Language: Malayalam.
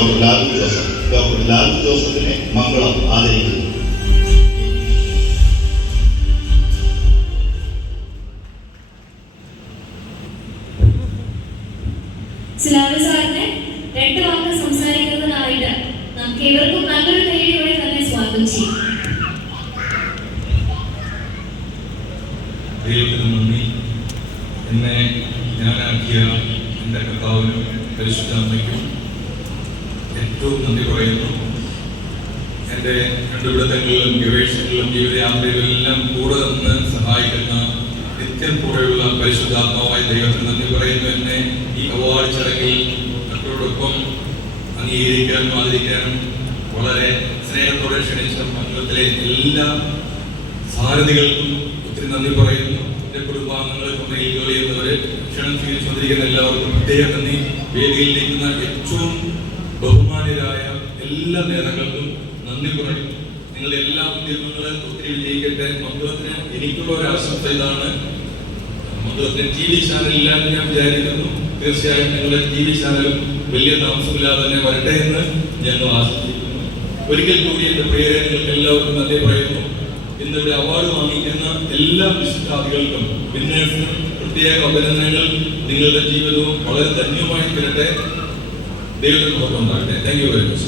ഡോക്ടർ ലാലു ജോസഫ് ഡോക്ടർ ലാലു ജോസഫിനെ മംഗളം ആദരിക്കുന്നു. സ്ലാബ് സാറിനെ രണ്ട് വാക്ക് സംസാരിക്കുന്നതിനായിട്ട് നമുക്ക് ഇവർക്കും നല്ലൊരു കൈയോടെ തന്നെ സ്വാഗതം ചെയ്യും. ദൈവത്തിന് നന്ദി. എന്നെ ഞാനാക്കിയ എന്റെ കർത്താവിനും പരിശുദ്ധ അമ്മയ്ക്കും ഏറ്റവും നന്ദി പറയുന്നു. എന്റെ കണ്ടുപിടുത്തങ്ങളിലും ഗവേഷണങ്ങളിലും ജീവിതയാത്രയിലെല്ലാം കൂടെ നിന്ന് സഹായിക്കുന്ന നിത്യം കൂടെയുള്ള പരിശുദ്ധാത്മാവായ ദൈവത്തിന് നന്ദി പറയുന്നു. എന്നെ ഈ അവാർഡ് ചടങ്ങിൽ മറ്റോടൊപ്പം അംഗീകരിക്കാനും ആദരിക്കാനും വളരെ സ്നേഹത്തോടെ ക്ഷണിച്ച മണ്ഡലത്തിലെ എല്ലാ സാരഥികൾക്കും ഒത്തിരി നന്ദി പറയുന്നു. എന്റെ കുടുംബാംഗങ്ങളെ ഈ ജോലി ക്ഷണം സ്വീകരിച്ചു എല്ലാവർക്കും പ്രത്യേക നന്ദി വേദിയിൽ നിൽക്കുന്ന ഏറ്റവും ബഹുമാന്യരായ എല്ലാ നേതാക്കൾക്കും നന്ദി പറയും നിങ്ങൾ എല്ലാ ഉദ്യമങ്ങളും ഒത്തിരി വിജയിക്കട്ടെ. മംഗളത്തിന് എനിക്കുള്ള ഒരു ആശംസ ഇതാണ്. മംഗളത്തിന് ടി വി ചാനൽ ഇല്ലാന്ന് ഞാൻ വിചാരിക്കുന്നു. തീർച്ചയായും നിങ്ങളുടെ ടി വി ചാനലും വലിയ താമസമില്ലാതെ തന്നെ വരട്ടെ എന്ന് ഞാൻ ആശംസിക്കുന്നു. ഒരിക്കൽ കൂടി എന്റെ പ്രിയരെ നിങ്ങൾക്ക് എല്ലാവർക്കും നന്ദി പറയുന്നു. ഇന്നിവിടെ അവാർഡ് വാങ്ങിക്കുന്ന എല്ലാ വിശിഷ്ടാദികൾക്കും വിന്നേഴ്സിനും പ്രത്യേക അഭിനന്ദനങ്ങൾ. നിങ്ങളുടെ ജീവിതവും വളരെ ധന്യമായി തരട്ടെ. ದೇವರನ್ನು ಒಪ್ಪ ಮಾಡ್ತೇನೆ ಥ್ಯಾಂಕ್ ಯು ವೆರಿ ಮಚ್